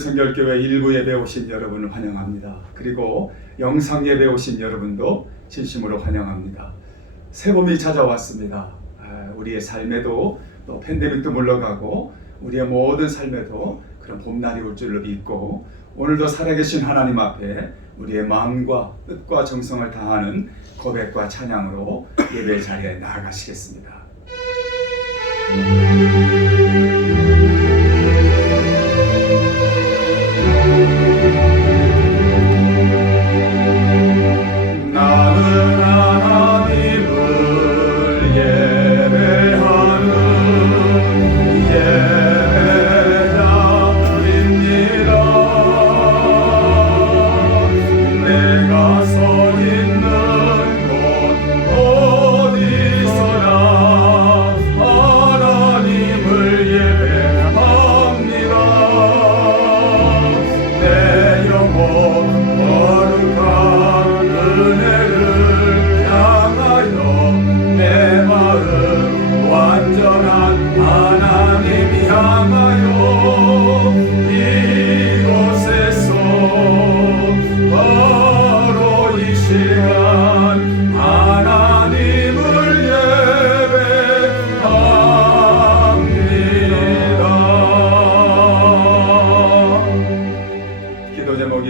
성결교회 일부 예배 오신 여러분을 환영합니다. 그리고 영상 예배 오신 여러분도 진심으로 환영합니다. 새봄이 찾아왔습니다. 우리의 삶에도 또 팬데믹도 물러가고 우리의 모든 삶에도 그런 봄날이 올 줄로 믿고 오늘도 살아계신 하나님 앞에 우리의 마음과 뜻과 정성을 다하는 고백과 찬양으로 예배 자리에 나아가시겠습니다.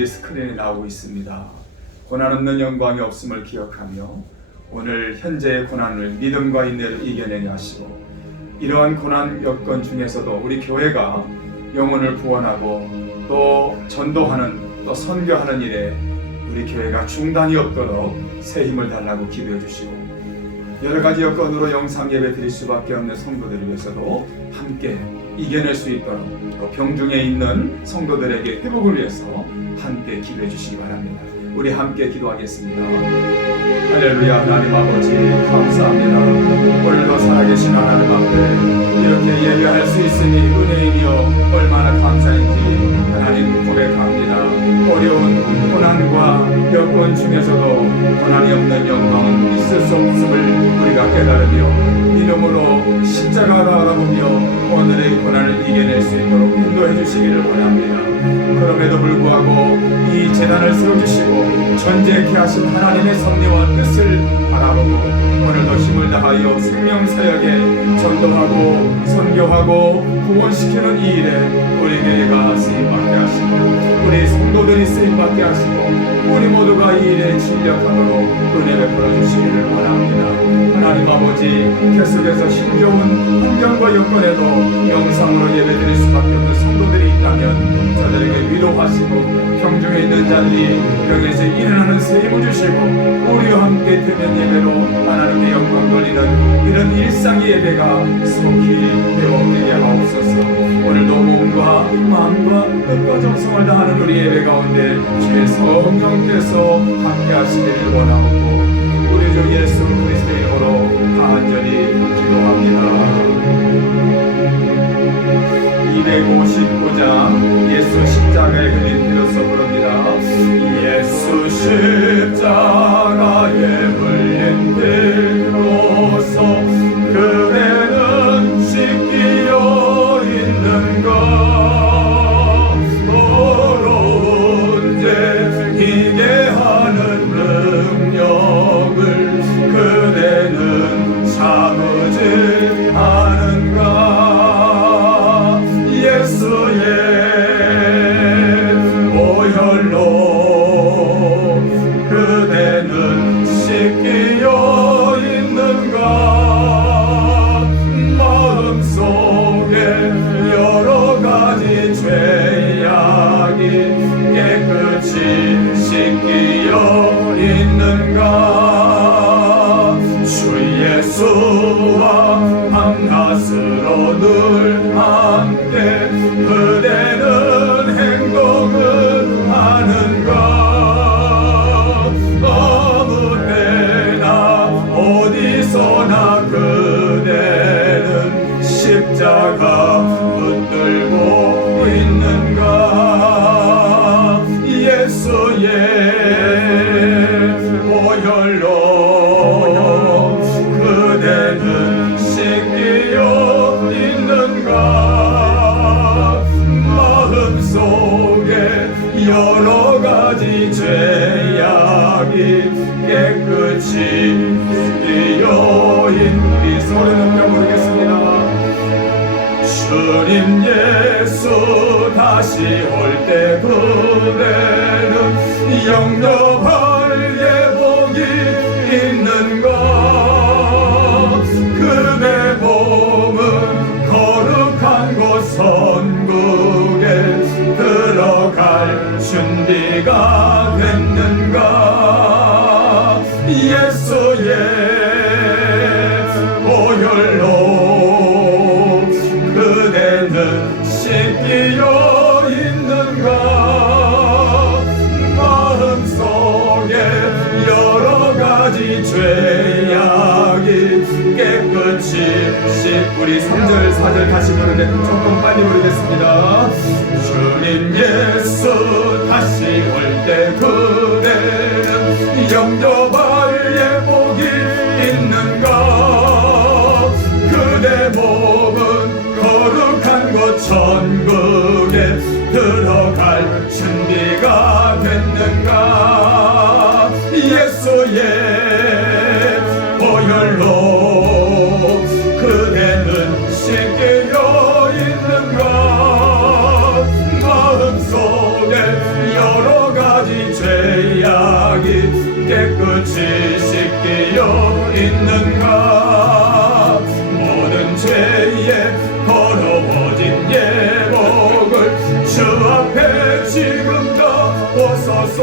스크린에 나오고 있습니다. 고난 없는 영광이 없음을 기억하며 오늘 현재의 고난을 믿음과 인내로 이겨내게 하시고 이러한 고난 여건 중에서도 우리 교회가 영혼을 구원하고 또 전도하는 또 선교하는 일에 우리 교회가 중단이 없도록 새 힘을 달라고 기도해 주시고 여러 가지 여건으로 영상 예배 드릴 수밖에 없는 성도들을 위해서도 함께 이겨낼 수 있도록 또 병중에 있는 성도들에게 회복을 위해서 함께 기도해 주시기 바랍니다. 우리 함께 기도하겠습니다. 할렐루야. 하나님 아버지 감사합니다. 오늘도 살아계신 하나님 앞에 이렇게 예배할 수 있으니 은혜이며 얼마나 감사인지 하나님 고백합니다. 어려운 고난과 여건 중에서도 고난이 없는 영광은 있을 수 없음을 우리가 깨달으며 이름으로 십자가를 알아보며 오늘의 고난을 이겨낼 수 있도록 인도해 주시기를 원합니다. 그럼에도 불구하고 이 재단을 세워주시고 전쟁케 하신 하나님의 섭리와 뜻을 바라보고 오늘도 힘을 다하여 생명사역에 전도하고 선교하고 구원시키는 이 일에 우리 교회가 쓰임받게 하시고 우리 성도들이 쓰임받게 하시고 우리 모두가 이 일에 진력하도록 은혜 베풀어 주시기를 원합니다. 하나님 아버지 계속해서 힘겨운 환경과 여건에도 영상으로 예배드릴 수밖에 없는 성도들이 있다면 저들에게 위로하시고 병중에 있는 자들이 병에서 일어나는 새 힘을 주시고 우리와 함께 되는 예배로 하나님의 영광 돌리는 이런 일상의 예배가 속히 회복되게 하옵소서. 오늘도 몸과 마음과 뜻과 정성을 다하는 우리 예배 가운데 주의 성령께서 함께 하시기를 원하옵고 우리 주 예수 그리스도 이름으로 간절히 기도합니다. 259장 예수 십자가에 걸린 피로써 부릅니다. 예수 십자가에 걸린 피로써 그대는 씻기어 있는가 더러운 죄 이게 하는 능력을 그대는 참으지 않은가 예수의 오혈로 그대 씻기어 있는가 마음속에 여러 가지 죄악이 깨끗이 씻기어 있는가 주 예수와 밤낮으로 늘 함께 그대는 행동을 하는가 아무 때나 어디서나 그대는 십자가 붙들고 있는가 예수의 보혈로 그대는 씻기어 있는가 마음속에 여러 가지 죄악이 깨끗이 씻기어 있는지 소리 높여 부르겠습니다. 주님 예수 다시 올 때 그대는 영접할 예복이 있는가 그대 몸은 거룩한 곳 선국에 들어갈 준비가 됐는가 예수의 보혈로 그대는 씻기어 있는가 마음속에 여러 가지 죄악이 깨끗이 우리 3절 4절 다시 부르는데 조금 빨리 부르겠습니다. 주님 예수 다시 올 때 그대는 영접할 예복이 있는가 그대 몸은 거룩한 곳 천국에 들어갈 준비가 됐는가 예수의 보혈로 그대는 씻기어 있는가 마음속에 여러 가지 죄악이 깨끗이 씻기어 있는가 모든 죄에 더러워진 예복을 주 앞에 지금 다 벗어서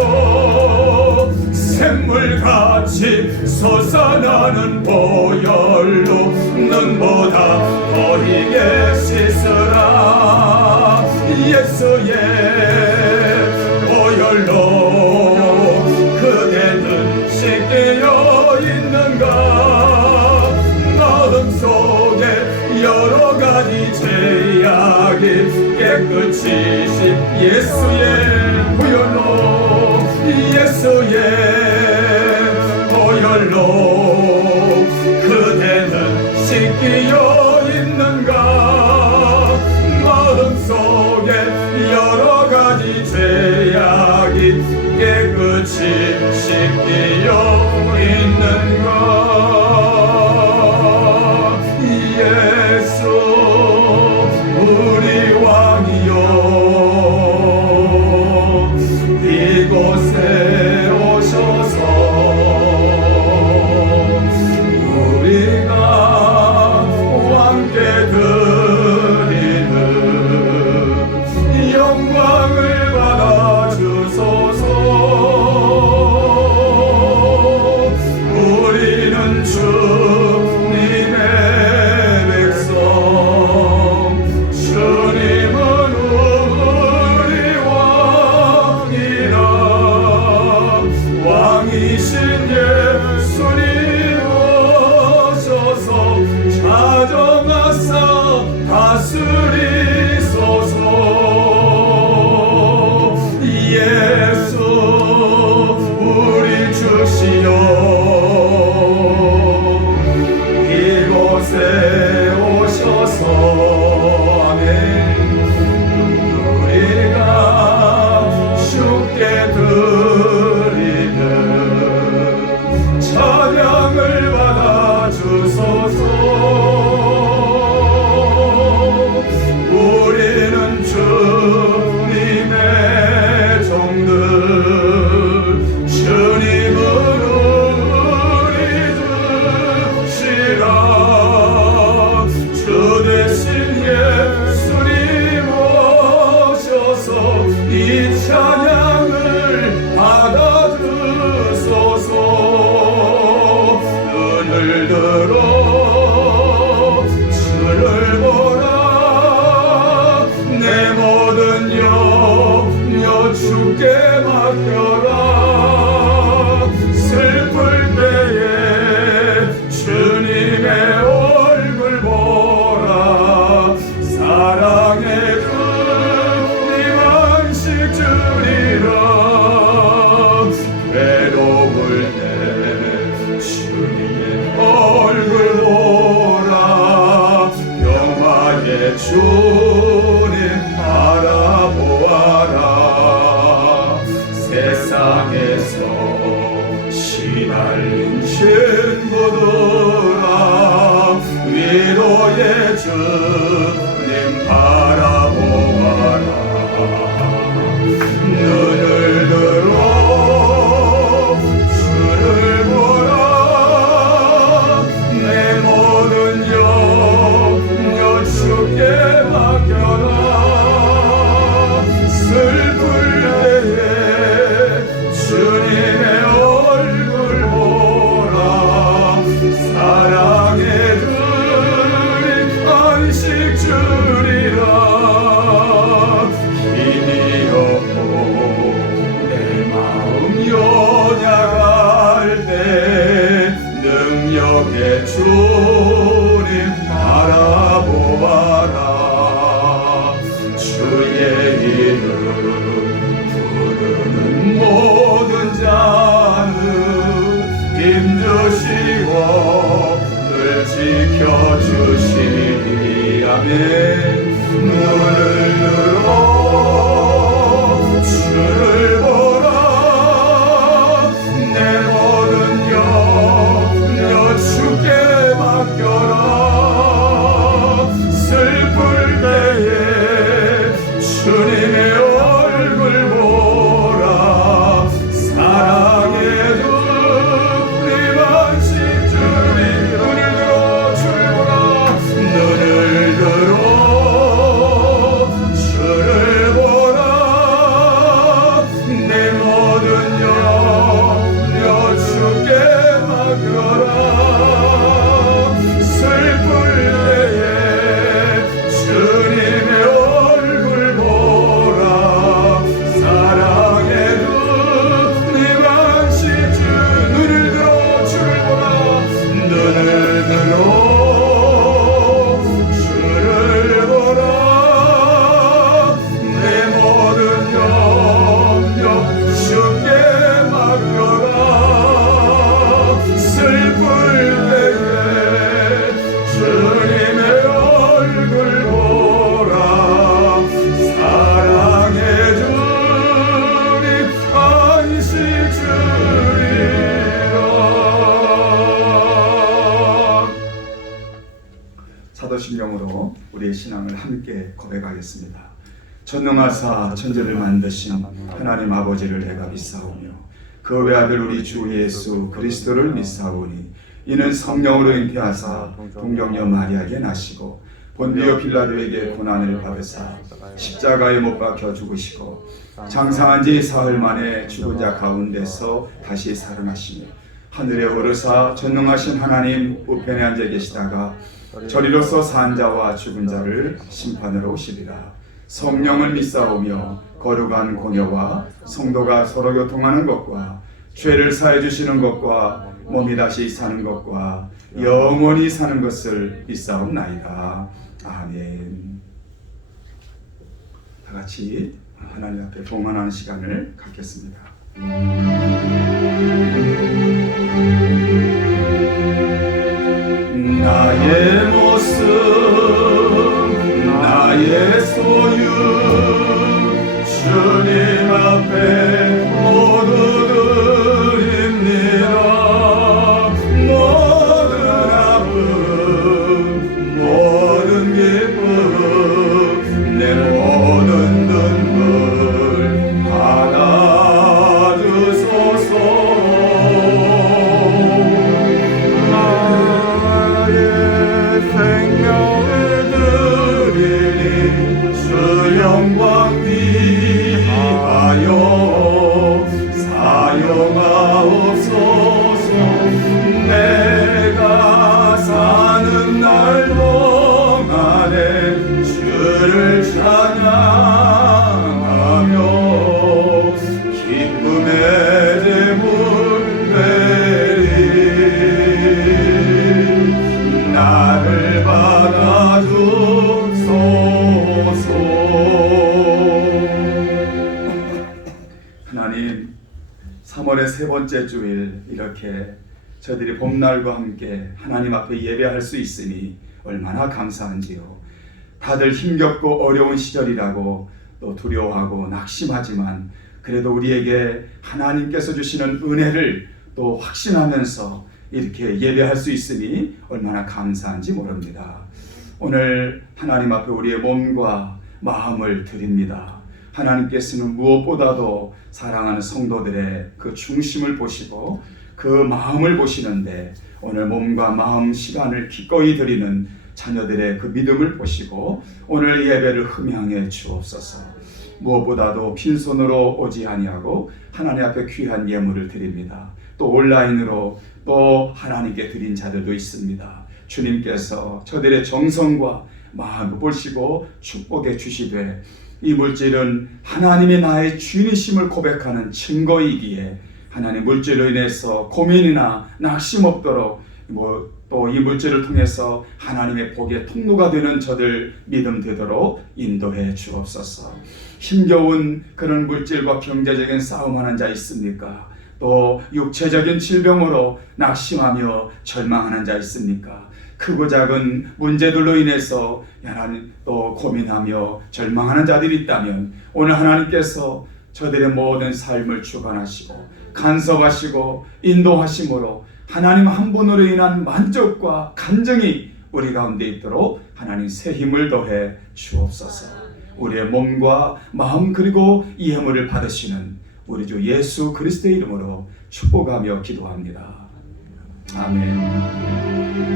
샘물같이 솟아나는 보혈로 눈보다 더 희게 씻으라 예수의 보혈로 그대는 씻기어 있는가 마음속에 여러 가지 죄악이 깨끗이 예수의 보혈로 예수의 보혈로 그대는 씻기어 있는가 마음속에 여러 가지 죄악이 깨끗이 씻기어 있는가 예수 우리 왕이여 이곳에 오셔서 우리가 왕께 드리는 영광을 받아주소서 우리는 주님의 백성 주님은 우리 왕이라 왕이신 예수님 오셔서 찾아가사 다스리소서 예수 우리 주시여 이곳에 오셔서 아멘 우리가 주께 드리는 찬양을 받아주소서 우리는 주님의 종들 주님은 주님 바라보아라. 세상에서 시달린 친구들아, 위로의 주님 바라보아라. 눈을 들어 주를 보라. 내 모든 염려 주께 맡겨라. 슬플 때에 주님의 얼굴 보라. 사랑해 주리 안식 주리라. 힘이 없고 내 마음 연약할 때 능력의 주님 바라보아라. 주의 이름 부르는 모든 자는 힘주시고 늘 지켜주시리. 아멘. 눈을 들어 주를 보라. 내 모든 염려 주께 맡겨라. 슬플 때에 주님의 얼굴 보라. 사랑해 주님 안식 주리. 눈을 들어 주를 보라. 눈을 들어 주를 보라. 내 모든 염려 주께 맡겨라. 슬플 때에 주님의 얼굴 보라. 사랑해 주님 안식 주. 눈을 들어 주를 보라. 눈을 들어 주를 보라. 내 모든 염려 주께 맡겨라. 슬플 때에 주님의 얼굴 보라. 사랑해 주리 안식 주리라. 사도신경으로 우리의 신앙을 함께 고백하겠습니다. 전능하사 천지를 만드신 하나님 아버지를 내가 믿사오며 그 외아들 우리 주 예수 그리스도를 믿사오니 이는 성령으로 잉태하사 동정녀 마리아에게 나시고 본디오 빌라도에게 고난을 받으사 십자가에 못 박혀 죽으시고 장사한 지 사흘 만에 죽은 자 가운데서 다시 살아나시니 하늘에 오르사 전능하신 하나님 우편에 앉아 계시다가 저리로서 산 자와 죽은 자를 심판하러 오시리라. 성령을 믿사오며 거룩한 공여와 성도가 서로 교통하는 것과 죄를 사해 주시는 것과 몸이 다시 사는 것과 영원히 사는 것을 믿사옵나이다. 아멘. 다 같이 하나님 앞에 봉헌하는 시간을 갖겠습니다. 나의 모습 나의 소유 주님 앞에 모두 드립니다. 모든 아픔 모든 기쁨 내 모든 눈물 받아주소서. 생명을 드리니 주 영광 위하여 사용하옵소서. 내가 사는 날 동안에 주를 찬양하며 기쁨의 제물 되리. 나를 받아주소서. 하나님, 3월의 세 번째 주일 이렇게 저희들이 봄날과 함께 하나님 앞에 예배할 수 있으니 얼마나 감사한지요. 다들 힘겹고 어려운 시절이라고 또 두려워하고 낙심하지만 그래도 우리에게 하나님께서 주시는 은혜를 또 확신하면서 이렇게 예배할 수 있으니 얼마나 감사한지 모릅니다. 오늘 하나님 앞에 우리의 몸과 마음을 드립니다. 하나님께서는 무엇보다도 사랑하는 성도들의 그 중심을 보시고 그 마음을 보시는데 오늘 몸과 마음 시간을 기꺼이 드리는 자녀들의 그 믿음을 보시고 오늘 예배를 흠양해 주옵소서. 무엇보다도 빈손으로 오지 아니하고 하나님 앞에 귀한 예물을 드립니다. 또 온라인으로 또 하나님께 드린 자들도 있습니다. 주님께서 저들의 정성과 마음을 보시고 축복해 주시되 이 물질은 하나님이 나의 주인이심을 고백하는 증거이기에 하나님 물질로 인해서 고민이나 낙심 없도록 또 이 물질을 통해서 하나님의 복의 통로가 되는 저들 믿음 되도록 인도해 주옵소서. 힘겨운 그런 물질과 경제적인 싸움하는 자 있습니까? 또 육체적인 질병으로 낙심하며 절망하는 자 있습니까? 크고 작은 문제들로 인해서 하나님 또 고민하며 절망하는 자들이 있다면 오늘 하나님께서 저들의 모든 삶을 주관하시고 간섭하시고 인도하심으로 하나님 한 분으로 인한 만족과 간증이 우리 가운데 있도록 하나님 새 힘을 더해 주옵소서. 우리의 몸과 마음 그리고 이 예물을 받으시는 우리 주 예수 그리스도의 이름으로 축복하며 기도합니다. 아멘.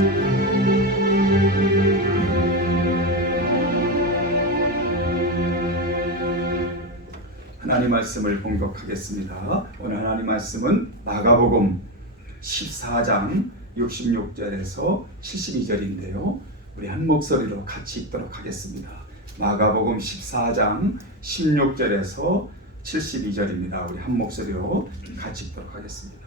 하나님 말씀을 봉독하겠습니다. 오늘 하나님 말씀은 마가복음 14장 66절에서 72절인데요. 우리 한 목소리로 같이 읽도록 하겠습니다. 마가복음 14장 16절에서 72절입니다. 우리 한 목소리로 같이 읽도록 하겠습니다.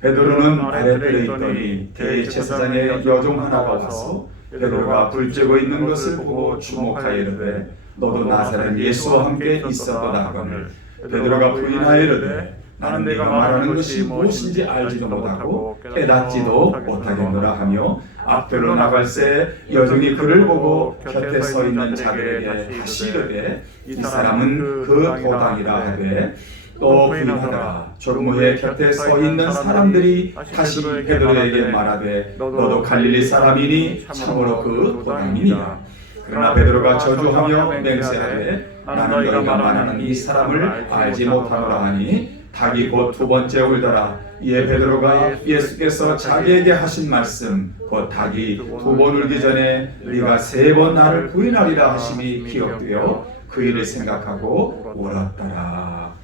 베드로는 아랫뜰에 있더니 대제사장의 여종 하나가 와서 베드로가 불쬐고 있는 것을 보고 주목하여 이르되 너도 나사렛 예수와 함께 있었도다 하거늘 베드로가 부인하여 이르되 나는 네가 말하는 것이 무엇인지 알지도 못하고 깨닫지도 못하겠노라 하며 앞들로 나갈새 여종이 그를 보고 곁에 서 있는 자들에게 다시 이르되 이 사람은 그 도당이라 하되 또 부인하더라. 조금 후에 곁에 서 있는 사람들이 다시 베드로에게 말하되 너도 갈릴리 사람이니 참으로 그 도당이니라. 그러나 베드로가 저주하며 맹세하되 나는 너희가 말하는 이 사람을 알지 못하노라 하니 닭이 곧 두 번째 울더라. 이에 베드로가 예수께서 자기에게 하신 말씀 곧 닭이 두 번 울기 전에 네가 세 번 나를 부인하리라 하심이 기억되어 그 일을 생각하고 울었더라.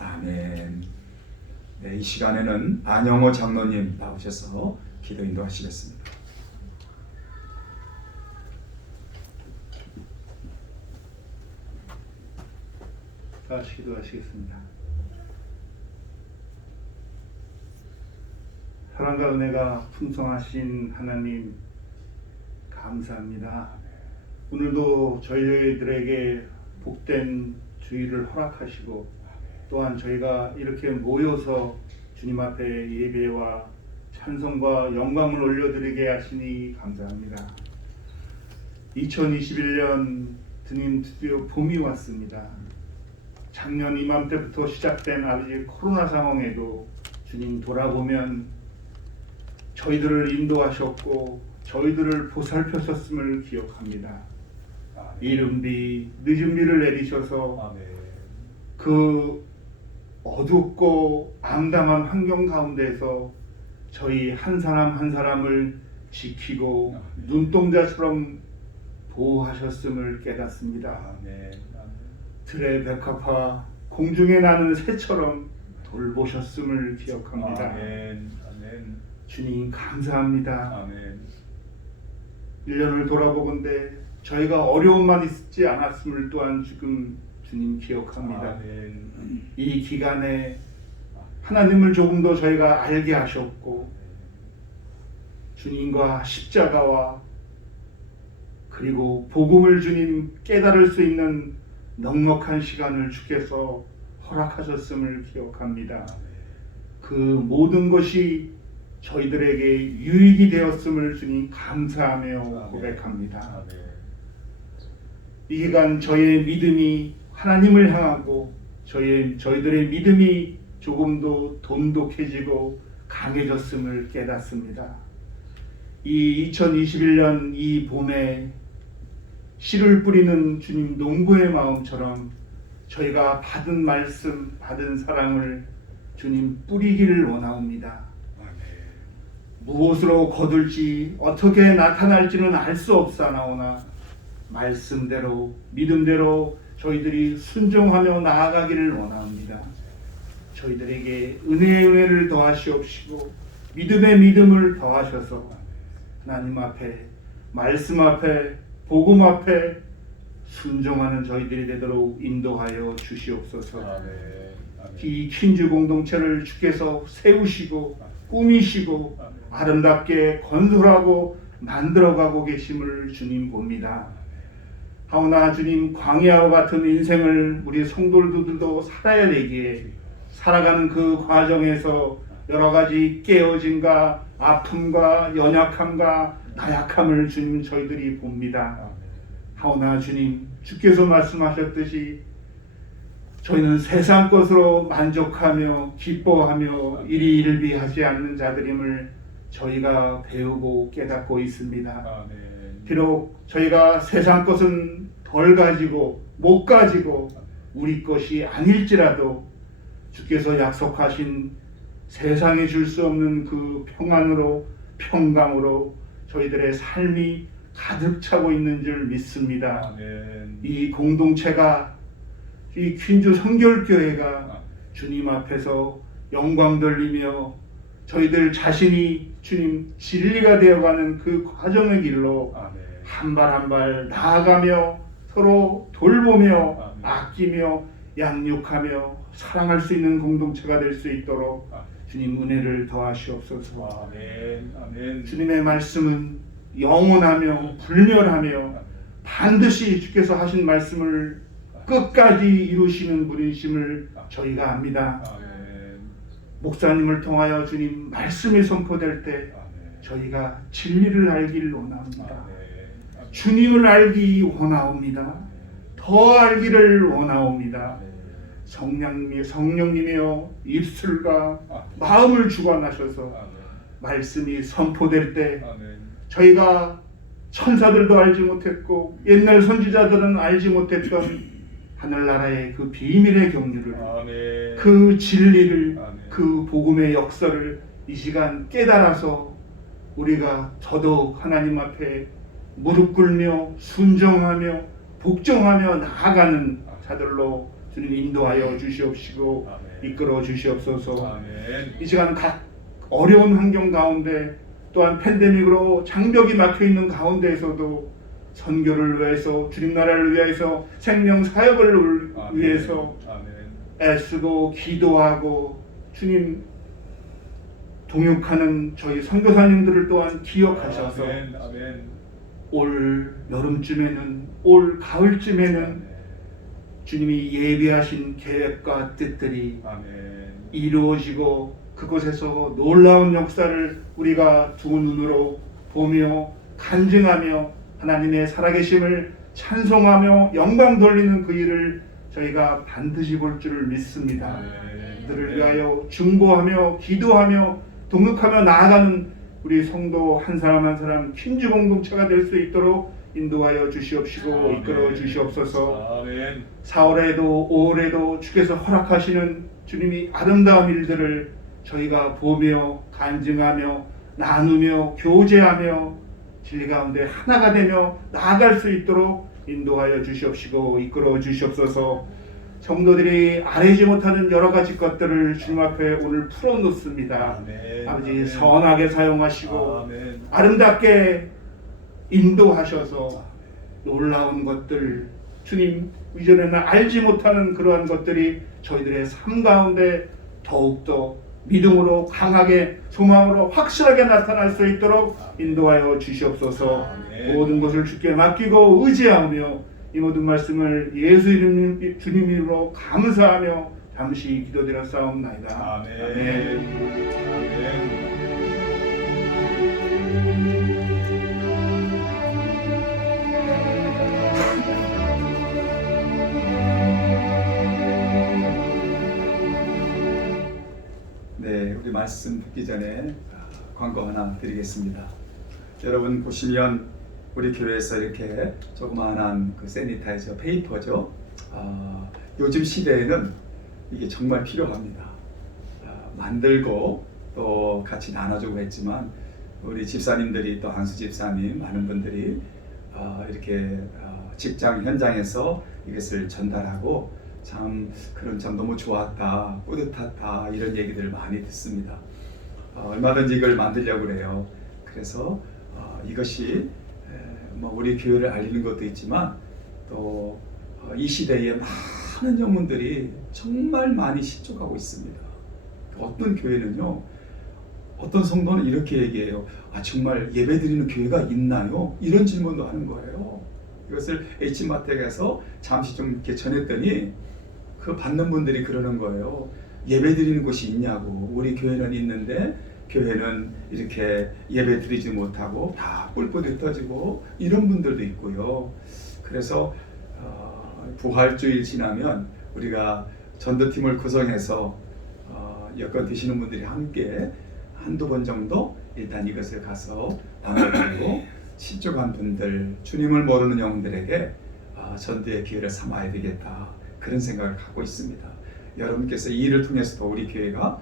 아멘. 네, 이 시간에는 안영호 장로님 나오셔서 기도 인도하시겠습니다. 다시 기도하시겠습니다. 사랑과 은혜가 풍성하신 하나님 감사합니다. 오늘도 저희들에게 복된 주일을 허락하시고 또한 저희가 이렇게 모여서 주님 앞에 예배와 찬송과 영광을 올려드리게 하시니 감사합니다. 2021년 주님 드디어 봄이 왔습니다. 작년 이맘때부터 시작된 아버지 코로나 상황에도 주님 돌아보면 저희들을 인도하셨고 저희들을 보살펴셨음을 기억합니다. 이른 비 늦은 비를 내리셔서 그 어둡고 암담한 환경 가운데서 저희 한 사람 한 사람을 지키고 눈동자처럼 보호하셨음을 깨닫습니다. 들의 백합화 공중에 나는 새처럼 돌보셨음을 기억합니다. 주님 감사합니다. 1년을 돌아보건대 저희가 어려움만 있지 않았음을 또한 지금 주님 기억합니다. 이 기간에 하나님을 조금 더 저희가 알게 하셨고 주님과 십자가와 그리고 복음을 주님 깨달을 수 있는 넉넉한 시간을 주께서 허락하셨음을 기억합니다. 그 모든 것이 저희들에게 유익이 되었음을 주님 감사하며 고백합니다. 이 기간 저희의 믿음이 하나님을 향하고 저희들의 믿음이 조금도 돈독해지고 강해졌음을 깨닫습니다. 이 2021년 이 봄에 씨를 뿌리는 주님 농부의 마음처럼 저희가 받은 말씀, 받은 사랑을 주님 뿌리기를 원하옵니다. 무엇으로 거둘지 어떻게 나타날지는 알 수 없사나오나 말씀대로 믿음대로 저희들이 순종하며 나아가기를 원합니다. 저희들에게 은혜의 은혜를 더하시옵시고 믿음의 믿음을 더하셔서 하나님 앞에 말씀 앞에 복음 앞에 순종하는 저희들이 되도록 인도하여 주시옵소서. 이 퀸즈 공동체를 주께서 세우시고 꾸미시고 아름답게 건설하고 만들어가고 계심을 주님 봅니다. 하오나 주님 광야와 같은 인생을 우리 성도들도 살아야 되기에 살아가는 그 과정에서 여러 가지 깨어짐과 아픔과 연약함과 나약함을 주님 저희들이 봅니다. 하오나 주님 주께서 말씀하셨듯이 저희는 세상 것으로 만족하며 기뻐하며 일희일비하지 않는 자들임을 저희가 배우고 깨닫고 있습니다. 비록 저희가 세상 것은 덜 가지고 못 가지고 우리 것이 아닐지라도 주께서 약속하신 세상에 줄 수 없는 그 평안으로 평강으로 저희들의 삶이 가득 차고 있는 줄 믿습니다. 이 공동체가 이 퀸즈 성결교회가 주님 앞에서 영광 돌리며 저희들 자신이 주님 진리가 되어가는 그 과정의 길로 한 발 한 발 나아가며 서로 돌보며 아끼며 양육하며 사랑할 수 있는 공동체가 될 수 있도록 주님 은혜를 더하시옵소서. 주님의 말씀은 영원하며 불멸하며 반드시 주께서 하신 말씀을 끝까지 이루시는 분이심을 저희가 압니다. 목사님을 통하여 주님 말씀이 선포될 때 저희가 진리를 알기를 원합니다. 주님을 알기 원하옵니다. 더 알기를 원하옵니다. 성령님이여 입술과 마음을 주관하셔서 말씀이 선포될 때 저희가 천사들도 알지 못했고 옛날 선지자들은 알지 못했던 하늘나라의 그 비밀의 경륜을 그 진리를 그 복음의 역사를 이 시간 깨달아서 우리가 더더욱 하나님 앞에 무릎 꿇며 순종하며 복종하며 나아가는 자들로 주님 인도하여 주시옵시고 이끌어 주시옵소서. 이 시간 각 어려운 환경 가운데 또한 팬데믹으로 장벽이 막혀있는 가운데에서도 선교를 위해서 주님 나라를 위해서 생명 사역을 위해서 애쓰고 기도하고 주님 동역하는 저희 선교사님들을 또한 기억하셔서 올 여름쯤에는 올 가을쯤에는 주님이 예비하신 계획과 뜻들이 이루어지고 그곳에서 놀라운 역사를 우리가 두 눈으로 보며 간증하며 하나님의 살아계심을 찬송하며 영광 돌리는 그 일을 저희가 반드시 볼 줄을 믿습니다. 그들을 위하여 중보하며 기도하며 동역하며 나아가는 우리 성도 한 사람 한 사람 퀸즈 공동체가 될 수 있도록 인도하여 주시옵시고 이끌어 주시옵소서. 4월에도 5월에도 주께서 허락하시는 주님이 아름다운 일들을 저희가 보며 간증하며 나누며 교제하며 진리 가운데 하나가 되며 나아갈 수 있도록 인도하여 주시옵시고 이끌어 주시옵소서. 성도들이 알지 못하는 여러 가지 것들을 주님 앞에 오늘 풀어놓습니다. 아버지 선하게 사용하시고 아름답게 인도하셔서 놀라운 것들 주님 이전에는 알지 못하는 그러한 것들이 저희들의 삶 가운데 더욱더 믿음으로 강하게 소망으로 확실하게 나타날 수 있도록 인도하여 주시옵소서. 모든 것을 주께 맡기고 의지하며 이 모든 말씀을 예수 이름 주님 이름으로 감사하며 잠시 기도드렸사옵나이다. 아멘. 말씀 듣기 전에 광고 하나 드리겠습니다. 여러분 보시면 우리 교회에서 이렇게 조그마한 그 세니타이저 페이퍼죠. 요즘 시대에는 이게 정말 필요합니다. 만들고 또 같이 나눠주고 했지만 우리 집사님들이 또 한수 집사님 많은 분들이 이렇게 직장 현장에서 이것을 전달하고 참 그런 점 너무 좋았다, 뿌듯하다 이런 얘기들 많이 듣습니다. 얼마든지 이걸 만들려고 그래요. 그래서 이것이 뭐 우리 교회를 알리는 것도 있지만 또 이 시대에 많은 영혼들이 정말 많이 실족하고 있습니다. 어떤 교회는요, 어떤 성도는 이렇게 얘기해요. 정말 예배드리는 교회가 있나요? 이런 질문도 하는 거예요. 이것을 H마텍에서 잠시 좀 이렇게 전했더니 그 받는 분들이 그러는 거예요. 예배드리는 곳이 있냐고. 우리 교회는 있는데 교회는 이렇게 예배드리지 못하고 다 뿔뿔이 흩어지고 이런 분들도 있고요. 그래서 부활주일 지나면 우리가 전도팀을 구성해서 여건 되시는 분들이 함께 한두 번 정도 일단 이것을 가서 나눠드리고 실족한 분들, 주님을 모르는 영혼들에게 전도의 기회를 삼아야 되겠다, 그런 생각을 갖고 있습니다. 여러분께서 이 일을 통해서도 우리 교회가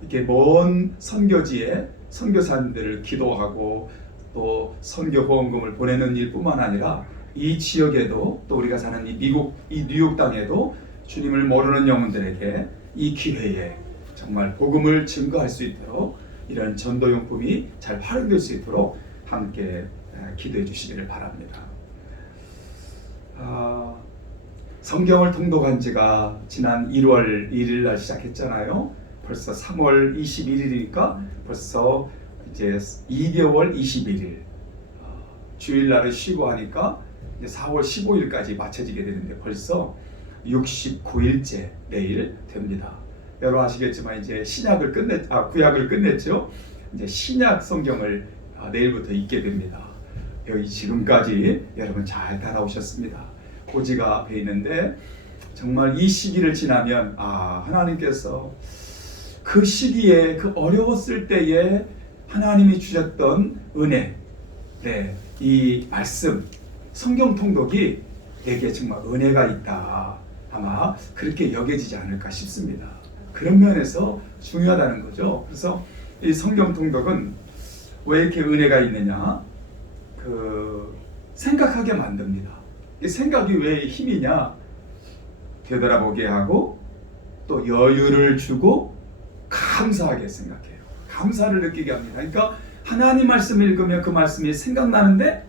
이렇게 먼 선교지에 선교사님들을 기도하고 또 선교 후원금을 보내는 일뿐만 아니라 이 지역에도 또 우리가 사는 이 미국, 이 뉴욕 땅에도 주님을 모르는 영혼들에게 이 기회에 정말 복음을 증거할 수 있도록 이런 전도용품이 잘 활용될 수 있도록 함께 기도해 주시기를 바랍니다. 성경을 통독한 지가 지난 1월 1일 날 시작했잖아요. 벌써 3월 21일이니까 벌써 이제 2개월 21일. 주일날을 쉬고 하니까 이제 4월 15일까지 맞춰지게 되는데 벌써 69일째 내일 됩니다. 여러분 아시겠지만 이제 구약을 끝냈죠. 이제 신약 성경을 내일부터 읽게 됩니다. 여기 지금까지 여러분 잘 따라오셨습니다. 고지가 앞에 있는데 정말 이 시기를 지나면 하나님께서 그 시기에 그 어려웠을 때에 하나님이 주셨던 은혜, 이 말씀, 성경 통독이 내게 정말 은혜가 있다, 아마 그렇게 여겨지지 않을까 싶습니다. 그런 면에서 중요하다는 거죠. 그래서 이 성경 통독은 왜 이렇게 은혜가 있느냐, 생각하게 만듭니다. 이 생각이 왜 힘이냐, 되돌아보게 하고 또 여유를 주고 감사하게 생각해요. 감사를 느끼게 합니다. 그러니까 하나님 말씀을 읽으면 그 말씀이 생각나는데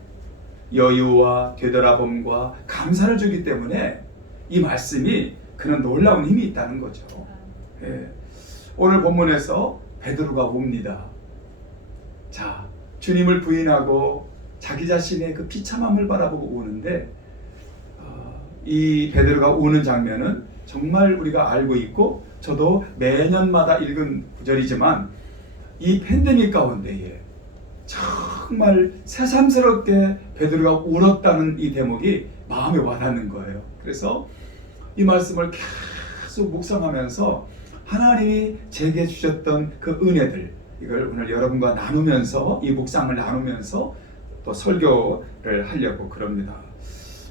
여유와 되돌아봄과 감사를 주기 때문에 이 말씀이 그런 놀라운 힘이 있다는 거죠. 오늘 본문에서 베드로가 옵니다. 자, 주님을 부인하고 자기 자신의 그 비참함을 바라보고 오는데 이 베드로가 오는 장면은 정말 우리가 알고 있고 저도 매년마다 읽은 구절이지만 이 팬데믹 가운데에 정말 새삼스럽게 베드로가 울었다는 이 대목이 마음에 와닿는 거예요. 그래서 이 말씀을 계속 묵상하면서 하나님이 제게 주셨던 그 은혜들, 이걸 오늘 여러분과 나누면서 이 묵상을 나누면서 또 설교를 하려고 그럽니다.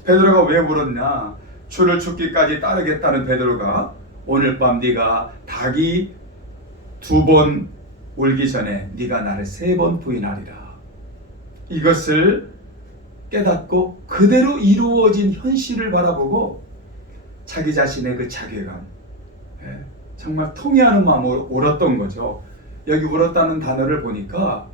베드로가 왜 울었냐? 주를 죽기까지 따르겠다는 베드로가 오늘 밤 네가 닭이 2번 울기 전에 네가 나를 3번 부인하리라. 이것을 깨닫고 그대로 이루어진 현실을 바라보고 자기 자신의 그 자괴감, 정말 통회하는 마음으로 울었던 거죠. 여기 울었다는 단어를 보니까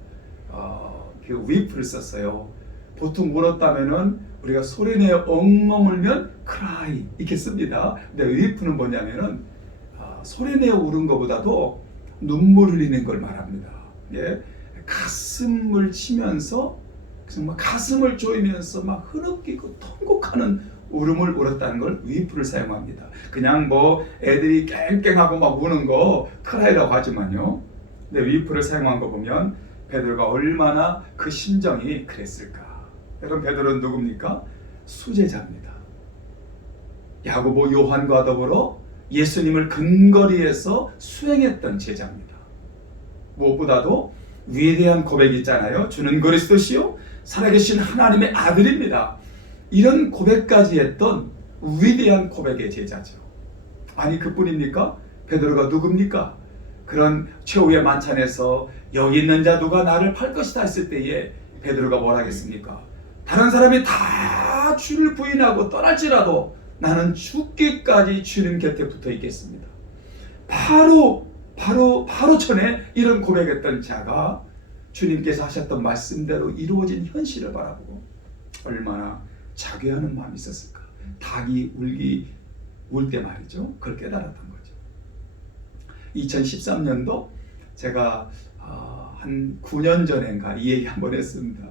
그 weep를 썼어요. 보통 울었다면은 우리가 소리내어 엉엉 울면 cry 이렇게 씁니다. 근데 weep는 뭐냐면은 소리내어 우는 것보다도 눈물 흘리는 걸 말합니다. 가슴을 치면서 정말 가슴을 조이면서 막 흐느끼고 통곡하는 울음을 울었다는 걸 weep를 사용합니다. 그냥 뭐 애들이 깽깽하고 막 우는 거 cry라고 하지만요. 근데 weep를 사용한 거 보면 베드로가 얼마나 그 심정이 그랬을까. 여러분 베드로는 누굽니까? 수제자입니다. 야고보 요한과 더불어 예수님을 근거리에서 수행했던 제자입니다. 무엇보다도 위대한 고백이 있잖아요. 주는 그리스도시요 살아계신 하나님의 아들입니다. 이런 고백까지 했던 위대한 고백의 제자죠. 아니 그뿐입니까? 베드로가 누굽니까? 그런 최후의 만찬에서 여기 있는 자 누가 나를 팔 것이다 했을 때에 베드로가 뭘 하겠습니까? 다른 사람이 다 주를 부인하고 떠날지라도 나는 죽기까지 주님 곁에 붙어 있겠습니다. 바로 전에 이런 고백했던 자가 주님께서 하셨던 말씀대로 이루어진 현실을 바라보고 얼마나 자괴하는 마음이 있었을까. 닭이 울 때 말이죠. 그걸 깨달았던 거죠. 2013년도 제가 한 9년 전인가 이 얘기 한번 했습니다.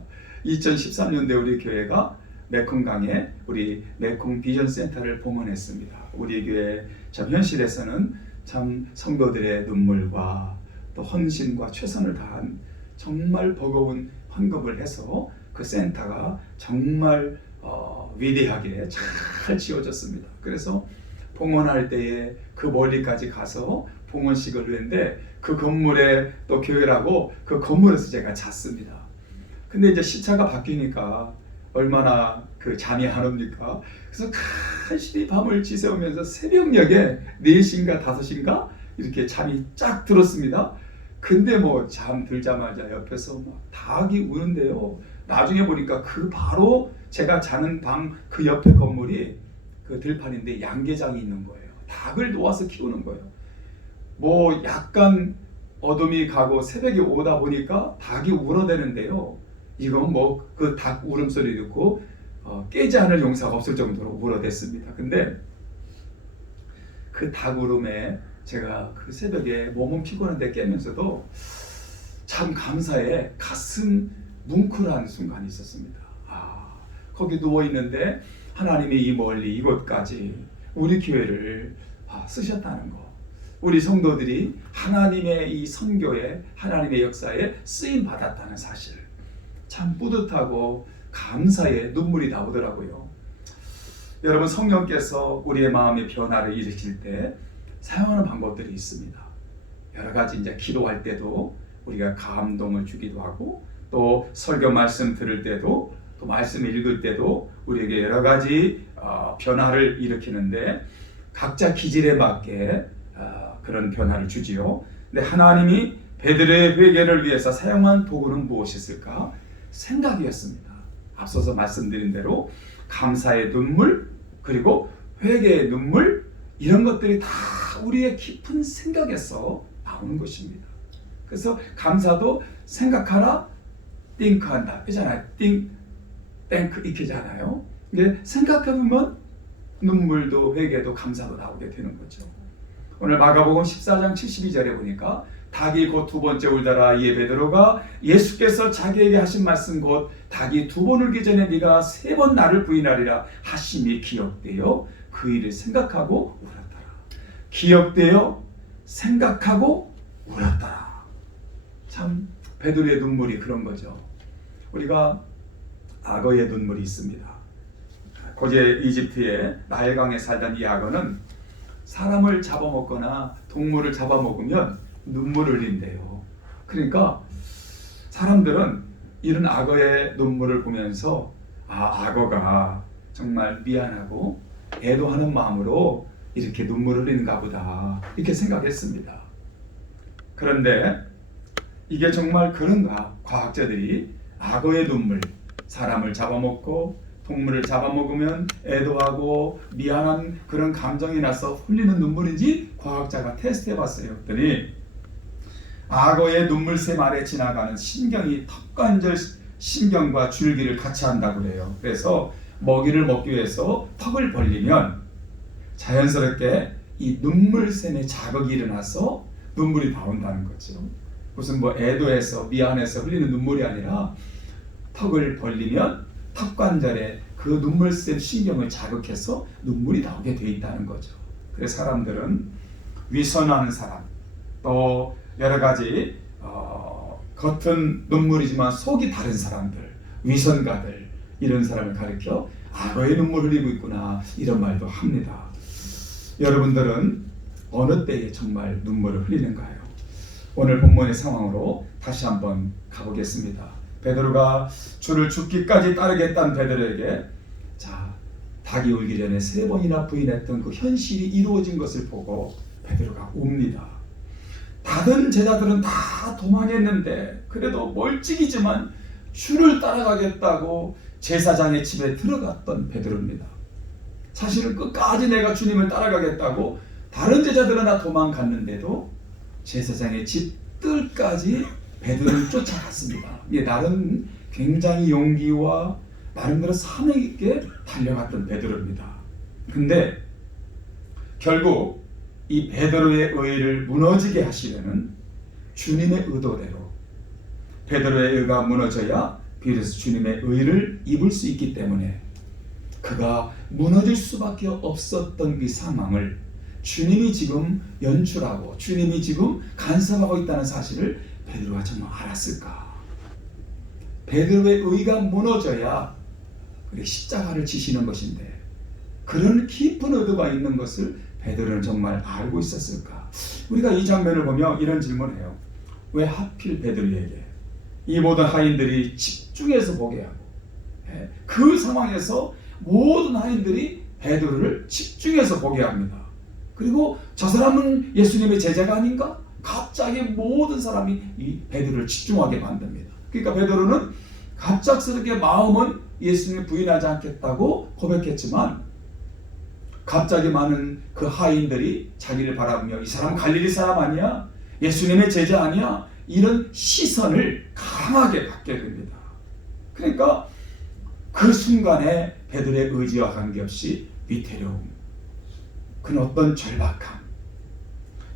2013년도에 우리 교회가 메콩강에 우리 메콩 비전 센터를 봉헌했습니다. 우리 교회 참 현실에서는 참 성도들의 눈물과 또 헌신과 최선을 다한 정말 버거운 헌금을 해서 그 센터가 정말 위대하게 잘 지어졌습니다. 그래서 봉헌할 때에 그 멀리까지 가서 봉헌식을 했는데 그 건물에 또 교회라고 그 건물에서 제가 잤습니다. 근데 이제 시차가 바뀌니까 얼마나 그 잠이 안 옵니까? 그래서 간신히 밤을 지새우면서 새벽녘에 4시인가 5시인가 이렇게 잠이 쫙 들었습니다. 근데 뭐 잠 들자마자 옆에서 막 닭이 우는데요. 나중에 보니까 그 바로 제가 자는 방 그 옆에 건물이 그 들판인데 양계장이 있는 거예요. 닭을 놓아서 키우는 거예요. 뭐 약간 어둠이 가고 새벽이 오다 보니까 닭이 울어대는데요. 이건 뭐 그 닭 울음소리 듣고 깨지 않을 용사가 없을 정도로 울어댔습니다. 근데 그 닭 울음에 제가 그 새벽에 몸은 피곤한데 깨면서도 참 감사해 가슴 뭉클한 순간이 있었습니다. 거기 누워 있는데 하나님이 이 멀리 이곳까지 우리 교회를 쓰셨다는 거. 우리 성도들이 하나님의 이 선교에 하나님의 역사에 쓰임 받았다는 사실. 참 뿌듯하고 감사의 눈물이 나오더라고요. 여러분 성령께서 우리의 마음의 변화를 일으킬 때 사용하는 방법들이 있습니다. 여러 가지 이제 기도할 때도 우리가 감동을 주기도 하고 또 설교 말씀 들을 때도 또 말씀 읽을 때도 우리에게 여러 가지 변화를 일으키는데 각자 기질에 맞게 그런 변화를 주지요. 근데 하나님이 베드로의 회개를 위해서 사용한 도구는 무엇이었을까? 생각이었습니다. 앞서서 말씀드린 대로 감사의 눈물 그리고 회개의 눈물 이런 것들이 다 우리의 깊은 생각에서 나오는 것입니다. 그래서 감사도 생각하라 think한다 그잖아요. think, 익히잖아요. 이게 생각해보면 눈물도 회개도 감사도 나오게 되는 거죠. 오늘 마가복음 14장 72절에 보니까 닭이 곧 두 번째 울더라. 이에 베드로가 예수께서 자기에게 하신 말씀 곧 닭이 두 번 울기 전에 네가 3번 나를 부인하리라 하심이 기억되어 그 일을 생각하고 울었더라. 기억되어 생각하고 울었더라. 참 베드로의 눈물이 그런 거죠. 우리가 악어의 눈물이 있습니다. 고대 이집트의 나일강에 살던 이 악어는 사람을 잡아먹거나 동물을 잡아먹으면 눈물을 흘린대요. 그러니까 사람들은 이런 악어의 눈물을 보면서 악어가 정말 미안하고 애도하는 마음으로 이렇게 눈물을 흘리는가 보다 이렇게 생각했습니다. 그런데 이게 정말 그런가? 과학자들이 악어의 눈물, 사람을 잡아먹고 동물을 잡아먹으면 애도하고 미안한 그런 감정이 나서 흘리는 눈물인지 과학자가 테스트해봤어요. 그랬더니 악어의 눈물샘 아래 지나가는 신경이 턱관절 신경과 줄기를 같이 한다고 해요. 그래서 먹이를 먹기 위해서 턱을 벌리면 자연스럽게 이 눈물샘에 자극이 일어나서 눈물이 나온다는 거죠. 무슨 뭐 애도해서 미안해서 흘리는 눈물이 아니라 턱을 벌리면 턱관절에 그 눈물샘 신경을 자극해서 눈물이 나오게 돼 있다는 거죠. 그래서 사람들은 위선하는 사람 또 여러 가지 겉은 눈물이지만 속이 다른 사람들 위선가들 이런 사람을 가리켜 악어의 눈물 흘리고 있구나 이런 말도 합니다. 여러분들은 어느 때에 정말 눈물을 흘리는가요? 오늘 본문의 상황으로 다시 한번 가보겠습니다. 베드로가 주를 죽기까지 따르겠다는 베드로에게 자, 닭이 울기 전에 3번이나 부인했던 그 현실이 이루어진 것을 보고 베드로가 웁니다. 다른 제자들은 다 도망했는데 그래도 멀찍이지만 주를 따라가겠다고 제사장의 집에 들어갔던 베드로입니다. 사실은 끝까지 내가 주님을 따라가겠다고 다른 제자들은 다 도망갔는데도 제사장의 집 뜰까지 베드로를 쫓아갔습니다. 이게 나름 굉장히 용기와 나름대로 사명 있게 달려갔던 베드로입니다. 근데 결국 이 베드로의 의를 무너지게 하시려는 주님의 의도대로 베드로의 의가 무너져야 비로소 주님의 의를 입을 수 있기 때문에 그가 무너질 수밖에 없었던 이 상황을 주님이 지금 연출하고 주님이 지금 간섭하고 있다는 사실을 베드로가 정말 알았을까? 베드로의 의가 무너져야 우리 십자가를 지시는 것인데 그런 깊은 의도가 있는 것을 베드로는 정말 알고 있었을까? 우리가 이 장면을 보며 이런 질문을 해요. 왜 하필 베드로에게 이 모든 하인들이 집중해서 보게 하고 그 상황에서 모든 하인들이 베드로를 집중해서 보게 합니다. 그리고 저 사람은 예수님의 제자가 아닌가? 갑자기 모든 사람이 이 베드로를 집중하게 만듭니다. 그러니까 베드로는 갑작스럽게 마음은 예수님을 부인하지 않겠다고 고백했지만 갑자기 많은 그 하인들이 자기를 바라보며 이 사람은 갈릴리 사람 아니야? 예수님의 제자 아니야? 이런 시선을 강하게 받게 됩니다. 그러니까 그 순간에 베드로의 의지와 관계없이 위태로움, 그 어떤 절박함,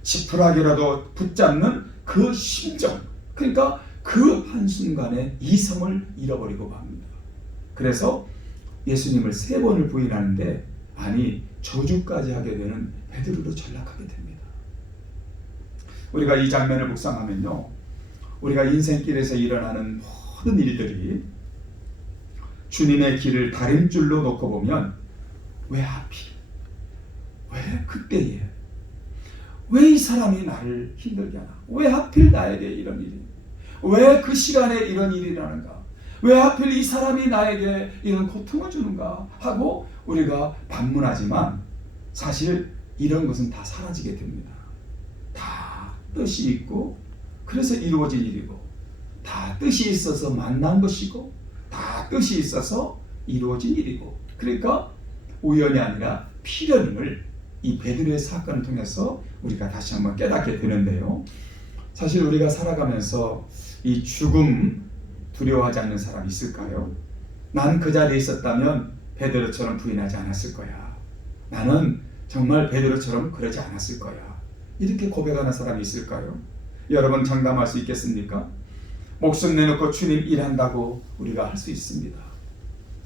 지푸라기라도 붙잡는 그 심정, 그러니까 그 한순간에 이성을 잃어버리고 맙니다. 그래서 예수님을 3번을 부인하는데 아니 저주까지 하게 되는 베드로로 전락하게 됩니다. 우리가 이 장면을 묵상하면요, 우리가 인생길에서 일어나는 모든 일들이 주님의 길을 다림줄로 놓고 보면 왜 하필, 왜 그때에, 왜 이 사람이 나를 힘들게 하나, 왜 하필 나에게 이런 일이, 왜 그 시간에 이런 일이 일어나는가, 왜 하필 이 사람이 나에게 이런 고통을 주는가 하고 우리가 반문하지만 사실 이런 것은 다 사라지게 됩니다. 다 뜻이 있고 그래서 이루어진 일이고 다 뜻이 있어서 만난 것이고 다 뜻이 있어서 이루어진 일이고 그러니까 우연이 아니라 필연임을 이 베드로의 사건을 통해서 우리가 다시 한번 깨닫게 되는데요. 사실 우리가 살아가면서 이 죽음 두려워하지 않는 사람이 있을까요? 난 그 자리에 있었다면 베드로처럼 부인하지 않았을 거야. 나는 정말 베드로처럼 그러지 않았을 거야. 이렇게 고백하는 사람이 있을까요? 여러분 장담할 수 있겠습니까? 목숨 내놓고 주님 일한다고 우리가 할 수 있습니다.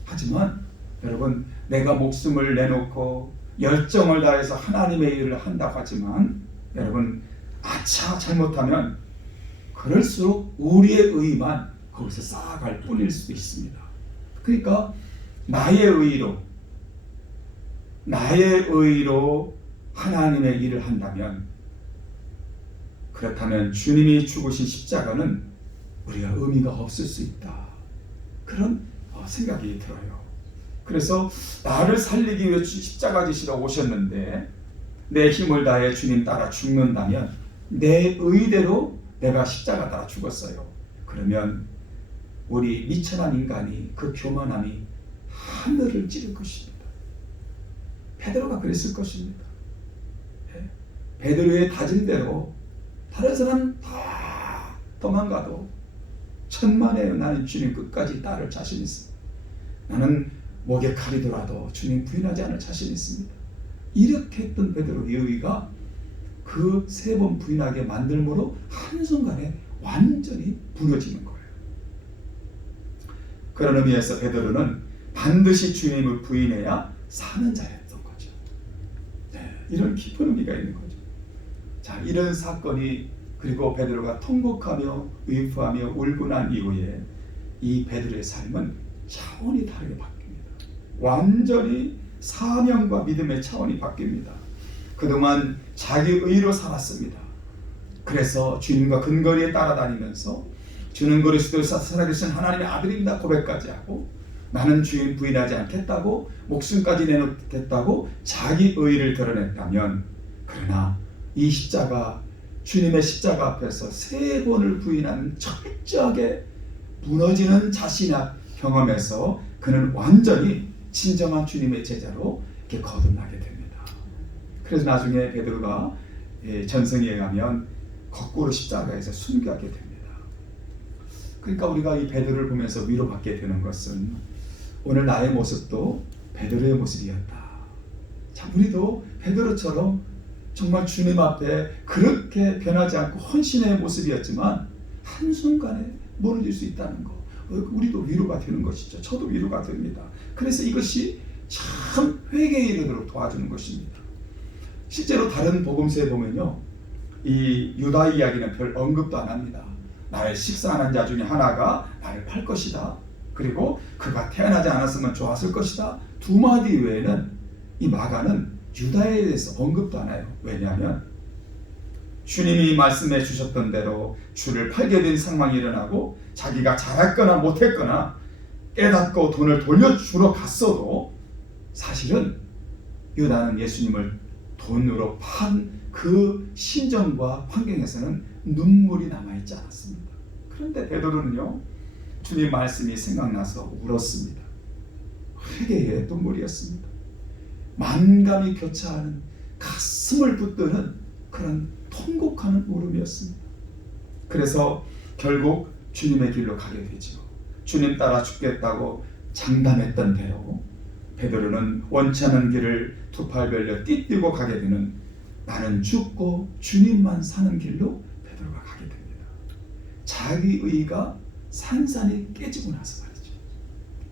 하지만 여러분 내가 목숨을 내놓고 열정을 다해서 하나님의 일을 한다고 하지만 여러분 아차 잘못하면 그럴수록 우리의 의만 거기서 쌓아갈 뿐일 수도 있습니다. 그러니까 나의 의로 하나님의 일을 한다면 그렇다면 주님이 죽으신 십자가는 우리가 의미가 없을 수 있다. 그런 생각이 들어요. 그래서 나를 살리기 위해 십자가 지시러 오셨는데 내 힘을 다해 주님 따라 죽는다면 내 의대로 내가 십자가 따라 죽었어요. 그러면 우리 미천한 인간이 그 교만함이 하늘을 찌를 것입니다. 베드로가 그랬을 것입니다. 베드로의 다진 대로 다른 사람 다 도망가도 천만에 나는 주님 끝까지 따를 자신 있습니다. 나는 목에 칼이 돌아도 주님 부인하지 않을 자신 있습니다. 이렇게 했던 베드로의 의가 그 3번 부인하게 만들므로 한순간에 완전히 부러지는 거예요. 그런 의미에서 베드로는 반드시 주님을 부인해야 사는 자였던 거죠. 이런 깊은 의미가 있는 거죠. 자, 이런 사건이 그리고 베드로가 통곡하며 위로하며 울고 난 이후에 이 베드로의 삶은 차원이 다르게 바뀝니다. 완전히 사명과 믿음의 차원이 바뀝니다. 그동안 자기 의로 살았습니다. 그래서 주님과 근거리에 따라다니면서 주는 그리스도 살아계신 하나님의 아들입니다 고백까지 하고, 나는 주인 부인하지 않겠다고 목숨까지 내놓겠다고 자기 의의를 드러냈다면, 그러나 이 십자가, 주님의 십자가 앞에서 3번을 부인하는 철저하게 무너지는 자신의 경험에서 그는 완전히 진정한 주님의 제자로 이렇게 거듭나게 됩니다. 그래서 나중에 베드로가 전승에 가면 거꾸로 십자가에서 순교하게 됩니다. 그러니까 우리가 이 베드로를 보면서 위로받게 되는 것은 오늘 나의 모습도 베드로의 모습이었다. 자, 우리도 베드로처럼 정말 주님 앞에 그렇게 변하지 않고 헌신의 모습이었지만 한순간에 무너질 수 있다는 거, 우리도 위로가 되는 것이죠. 저도 위로가 됩니다. 그래서 이것이 참 회개에 이르도록 도와주는 것입니다. 실제로 다른 복음서에 보면요, 이 유다 이야기는 별 언급도 안 합니다. 나를 식사하는 자 중에 하나가 나를 팔 것이다. 그리고 그가 태어나지 않았으면 좋았을 것이다. 2마디 외에는 이 마가는 유다에 대해서 언급도 안 해요. 왜냐하면 주님이 말씀해 주셨던 대로 주를 팔게 된 상황이 일어나고 자기가 잘했거나 못했거나 깨닫고 돈을 돌려주러 갔어도 사실은 유다는 예수님을 돈으로 판 그 심정과 환경에서는 눈물이 남아있지 않았습니다. 그런데 베드로는요, 주님 말씀이 생각나서 울었습니다. 회개의 눈물이었습니다. 만감이 교차하는, 가슴을 붙드는 그런 통곡하는 울음이었습니다. 그래서 결국 주님의 길로 가게 되죠. 주님 따라 죽겠다고 장담했던 대로 베드로는 원치 않은 길을 2팔 벌려 띠뛰고 가게 되는, 나는 죽고 주님만 사는 길로 베드로가 가게 됩니다. 자기의가 산산이 깨지고 나서 말이죠.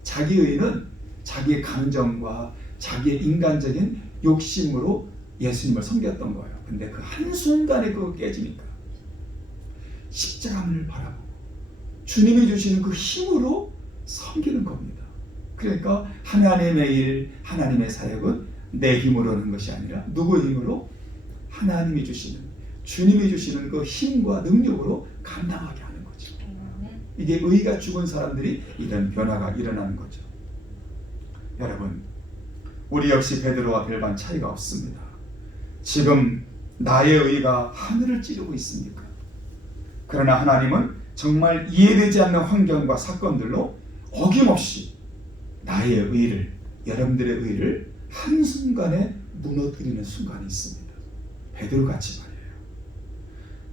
자기의는 자기의 감정과 자기의 인간적인 욕심으로 예수님을 섬겼던 거예요. 근데 그 한순간에 그거 깨지니까 십자가를 바라보고 주님이 주시는 그 힘으로 섬기는 겁니다. 그러니까 하나님의 일, 하나님의 사역은 내 힘으로 하는 것이 아니라 누구의 힘으로? 하나님이 주시는, 주님이 주시는 그 힘과 능력으로 감당하게 하는 거죠. 이게 의가 죽은 사람들이 이런 변화가 일어나는 거죠. 여러분, 우리 역시 베드로와 별반 차이가 없습니다. 지금 나의 의가 하늘을 찌르고 있습니까? 그러나 하나님은 정말 이해되지 않는 환경과 사건들로 어김없이 나의 의를, 여러분들의 의를 한순간에 무너뜨리는 순간이 있습니다. 베드로같이 말이에요.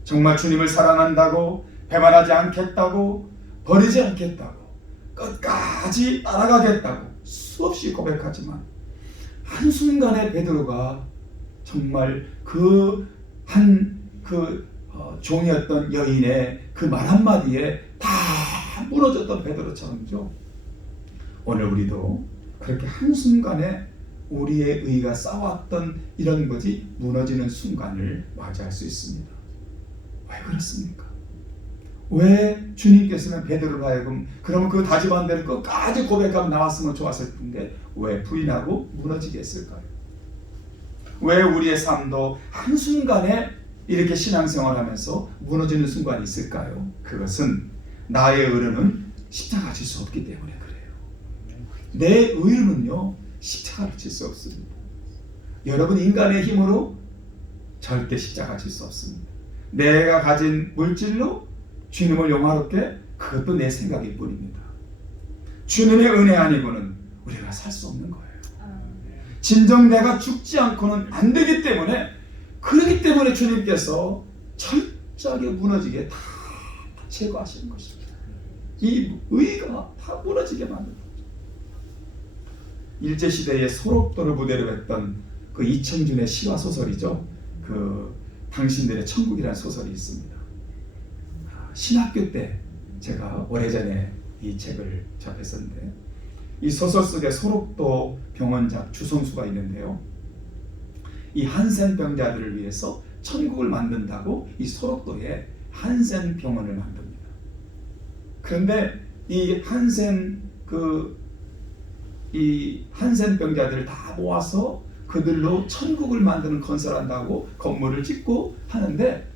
정말 주님을 사랑한다고, 배반하지 않겠다고, 버리지 않겠다고, 끝까지 따라가겠다고 수없이 고백하지만 한순간에 베드로가 정말 종이었던 여인의 그 말 한마디에 다 무너졌던 베드로처럼요, 오늘 우리도 그렇게 한순간에 우리의 의가 쌓았던 이런 것이 무너지는 순간을 맞이할 수 있습니다. 왜 그렇습니까? 왜 주님께서는 베드로로 하여금 그러면 그 다짐한 대로 끝까지 고백하고 나왔으면 좋았을 텐데 왜 부인하고 무너지게 했을까요? 왜 우리의 삶도 한순간에 이렇게 신앙생활하면서 무너지는 순간이 있을까요? 그것은 나의 의로는 십자가 질 수 없기 때문에 그래요. 내 의로는요, 십자가를 질 수 없습니다. 여러분, 인간의 힘으로 절대 십자가 질 수 없습니다. 내가 가진 물질로 주님을 영화롭게, 그것도 내 생각일 뿐입니다. 주님의 은혜 아니고는 우리가 살 수 없는 거예요. 진정 내가 죽지 않고는 안 되기 때문에, 그렇기 때문에 주님께서 철저하게 무너지게 다 제거하시는 것입니다. 이 의가 다 무너지게 만든 거죠. 일제시대의 소록도를 무대로 했던 그 이청준의 시와 소설이죠. 그 당신들의 천국이라는 소설이 있습니다. 신학교 때 제가 오래전에 이 책을 접했었는데, 이 소설 속에 소록도 병원장 주성수가 있는데요, 이 한센 병자들을 위해서 천국을 만든다고 이 소록도에 한센 병원을 만듭니다. 그런데 이 한센 병자들을 다 모아서 그들로 천국을 만드는 건설한다고 건물을 짓고 하는데,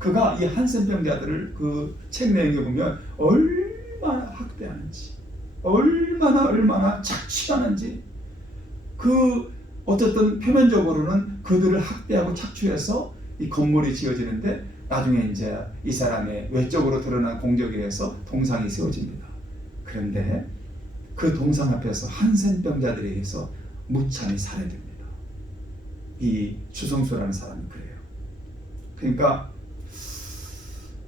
그가 이 한센병자들을 그 책 내용에 보면 얼마나 학대하는지, 얼마나 착취하는지, 그 어쨌든 표면적으로는 그들을 학대하고 착취해서 이 건물이 지어지는데 나중에 이제 이 사람의 외적으로 드러난 공적에 의해서 동상이 세워집니다. 그런데 그 동상 앞에서 한센병자들에 의해서 무참히 살해됩니다. 이 주성수라는 사람이 그래요. 그러니까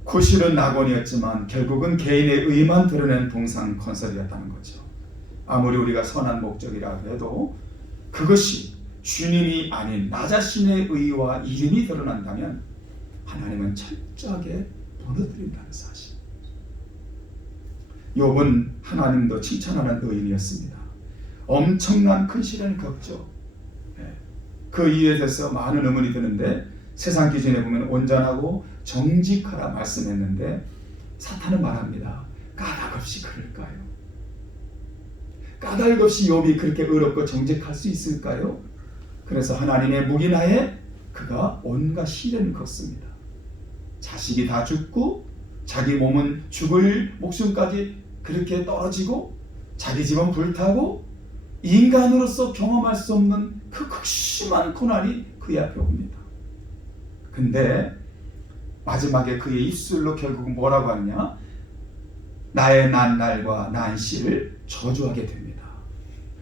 구실은 낙원이었지만 결국은 개인의 의만 드러낸 동상 건설이었다는 거죠. 아무리 우리가 선한 목적이라고 해도 그것이 주님이 아닌 나 자신의 의와 이름이 드러난다면 하나님은 철저하게 무너뜨린다는 사실. 욥은 하나님도 칭찬하는 의인이었습니다. 엄청난 큰 시련을 겪죠. 그 이유에 대해서 많은 의문이 드는데 세상 기준에 보면 온전하고 정직하라 말씀했는데 사탄은 말합니다. 까닭 없이 그럴까요? 까닭 없이 욥이 그렇게 의롭고 정직할 수 있을까요? 그래서 하나님의 묵인하에 그가 온갖 시련을 겪습니다. 자식이 다 죽고 자기 몸은 죽을 목숨까지 그렇게 떨어지고 자기 집은 불타고 인간으로서 경험할 수 없는 그 극심한 고난이 그의 앞에 옵니다. 근데 마지막에 그의 입술로 결국은 뭐라고 하느냐? 나의 난 날과 난 시를 저주하게 됩니다.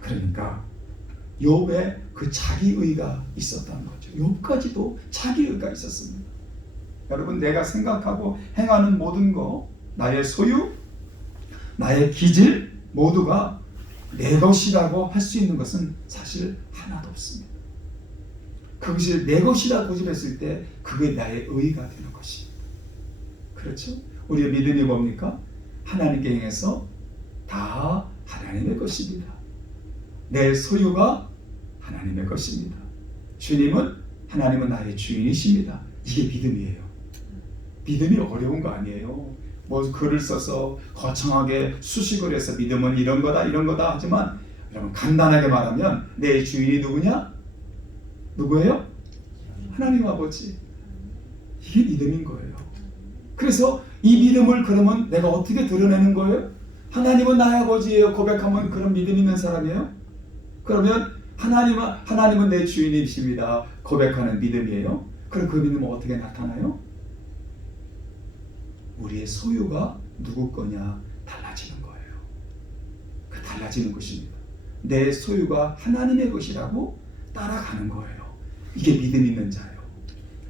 그러니까 욥의 그 자기의가 있었다는 거죠. 욥까지도 자기의가 있었습니다. 여러분, 내가 생각하고 행하는 모든 거, 나의 소유, 나의 기질 모두가 내 것이라고 할 수 있는 것은 사실 하나도 없습니다. 그것이 내 것이라고 고집했을 때 그게 나의 의가 되는 것입니다. 그렇죠? 우리의 믿음이 뭡니까? 하나님께 행해서 다 하나님의 것입니다. 내 소유가 하나님의 것입니다. 하나님은 나의 주인이십니다. 이게 믿음이에요. 믿음이 어려운 거 아니에요. 뭐 글을 써서 거창하게 수식을 해서 믿음은 이런 거다 하지만 여러분, 간단하게 말하면 내 주인이 누구냐? 누구예요? 하나님 아버지. 이게 믿음인 거예요. 그래서 이 믿음을 그러면 내가 어떻게 드러내는 거예요? 하나님은 나의 아버지예요 고백하면 그런 믿음 있는 사람이에요? 그러면 하나님은 내 주인이십니다 고백하는 믿음이에요? 그럼 그 믿음은 어떻게 나타나요? 우리의 소유가 누구 거냐 달라지는 거예요. 그 달라지는 것입니다. 내 소유가 하나님의 것이라고 따라가는 거예요. 이게 믿음 있는 자예요.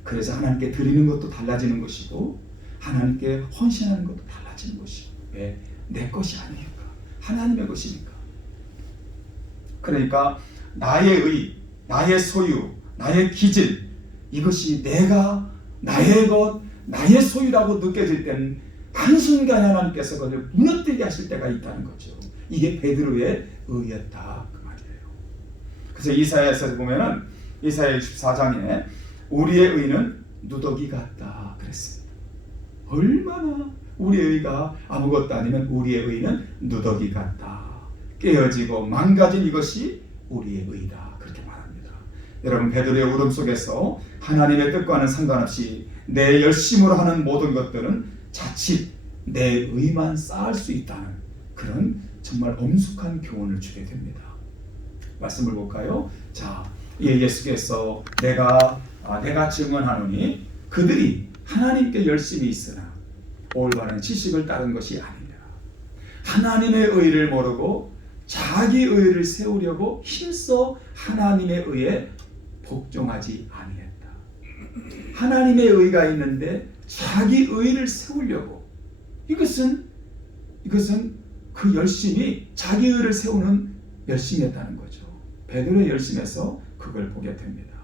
그래서 하나님께 드리는 것도 달라지는 것이고 하나님께 헌신하는 것도 달라지는 것이고. 왜? 내 것이 아니니까. 하나님의 것이니까. 그러니까 나의 의, 나의 소유, 나의 기질, 이것이 내가 나의 것, 나의 소유라고 느껴질 때는 한순간에 하나님께서 그것을 무너뜨리게 하실 때가 있다는 거죠. 이게 베드로의 의였다 그 말이에요. 그래서 이사야에서 보면은 이사야 64장에 우리의 의는 누더기 같다 그랬습니다. 얼마나 우리의 의가 아무것도 아니면 우리의 의는 누더기 같다. 깨어지고 망가진 이것이 우리의 의다 그렇게 말합니다. 여러분, 베드로의 울음 속에서 하나님의 뜻과는 상관없이 내 열심으로 하는 모든 것들은 자칫 내 의만 쌓을 수 있다는 그런 정말 엄숙한 교훈을 주게 됩니다. 말씀을 볼까요? 자, 예수께서 내가 증언하노니 그들이 하나님께 열심히 있으나 올바른 지식을 따른 것이 아니냐. 하나님의 의를 모르고 자기 의를 세우려고 힘써 하나님의 의에 복종하지 아니했다. 하나님의 의가 있는데 자기 의를 세우려고, 이것은 그 열심이 자기 의를 세우는 열심이었다는 거죠. 베드로의 열심에서 그걸 보게 됩니다.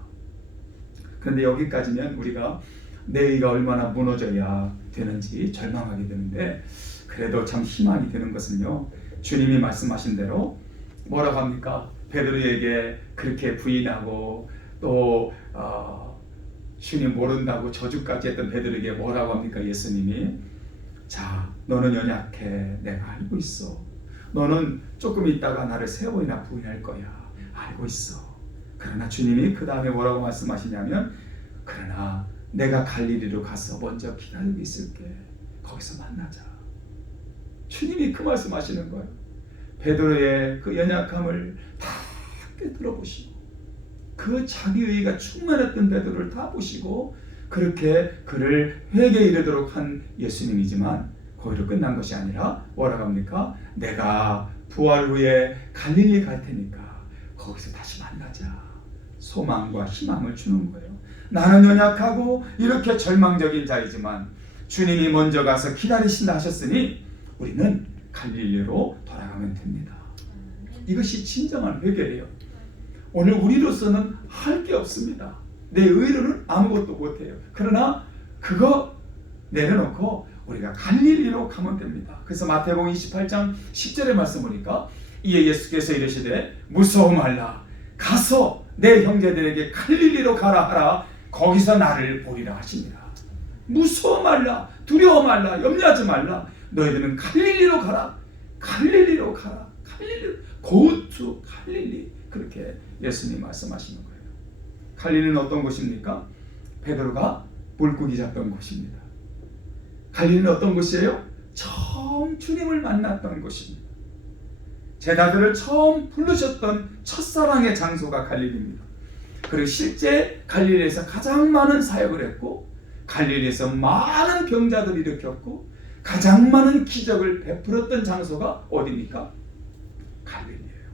그런데 여기까지면 우리가 내 의가 얼마나 무너져야 되는지 절망하게 되는데, 그래도 참 희망이 되는 것은요, 주님이 말씀하신 대로 뭐라고 합니까? 베드로에게 그렇게 부인하고 또 주님 모른다고 저주까지 했던 베드로에게 뭐라고 합니까? 예수님이 자, 너는 연약해. 내가 알고 있어. 너는 조금 있다가 나를 3번이나 부인할 거야. 알고 있어. 그러나 주님이 그 다음에 뭐라고 말씀하시냐면, 그러나 내가 갈릴리로 가서 먼저 기다리고 있을게. 거기서 만나자. 주님이 그 말씀하시는 거예요. 베드로의 그 연약함을 다 꿰뚫어 보시고 그 자기의가 충만했던 베드로를 다 보시고 그렇게 그를 회개에 이르도록 한 예수님이지만 거기로 끝난 것이 아니라 뭐라고 합니까? 내가 부활 후에 갈릴리 갈 테니까 거기서 다시 만나자. 소망과 희망을 주는 거예요. 나는 연약하고 이렇게 절망적인 자이지만 주님이 먼저 가서 기다리신다 하셨으니 우리는 갈릴리로 돌아가면 됩니다. 이것이 진정한 회개예요. 오늘 우리로서는 할 게 없습니다. 내 의로는 아무것도 못해요. 그러나 그거 내려놓고 우리가 갈릴리로 가면 됩니다. 그래서 마태복음 28장 10절의 말씀 보니까 이에 예수께서 이르시되 무서워 말라. 가서 내 형제들에게 갈릴리로 가라 하라. 거기서 나를 보리라 하십니다. 무서워 말라. 두려워 말라. 염려하지 말라. 너희들은 갈릴리로 가라. 갈릴리로 가라. 갈릴리로. Go to 갈릴리. 그렇게 예수님 말씀하시는 거예요. 갈릴리는 어떤 곳입니까? 베드로가 물고기 잡던 곳입니다. 갈릴리는 어떤 곳이에요? 처음 주님을 만났던 곳입니다. 제자들을 처음 부르셨던 첫사랑의 장소가 갈릴리입니다. 그리고 실제 갈릴리에서 가장 많은 사역을 했고 갈릴리에서 많은 병자들을 일으켰고 가장 많은 기적을 베풀었던 장소가 어디입니까? 갈릴리예요.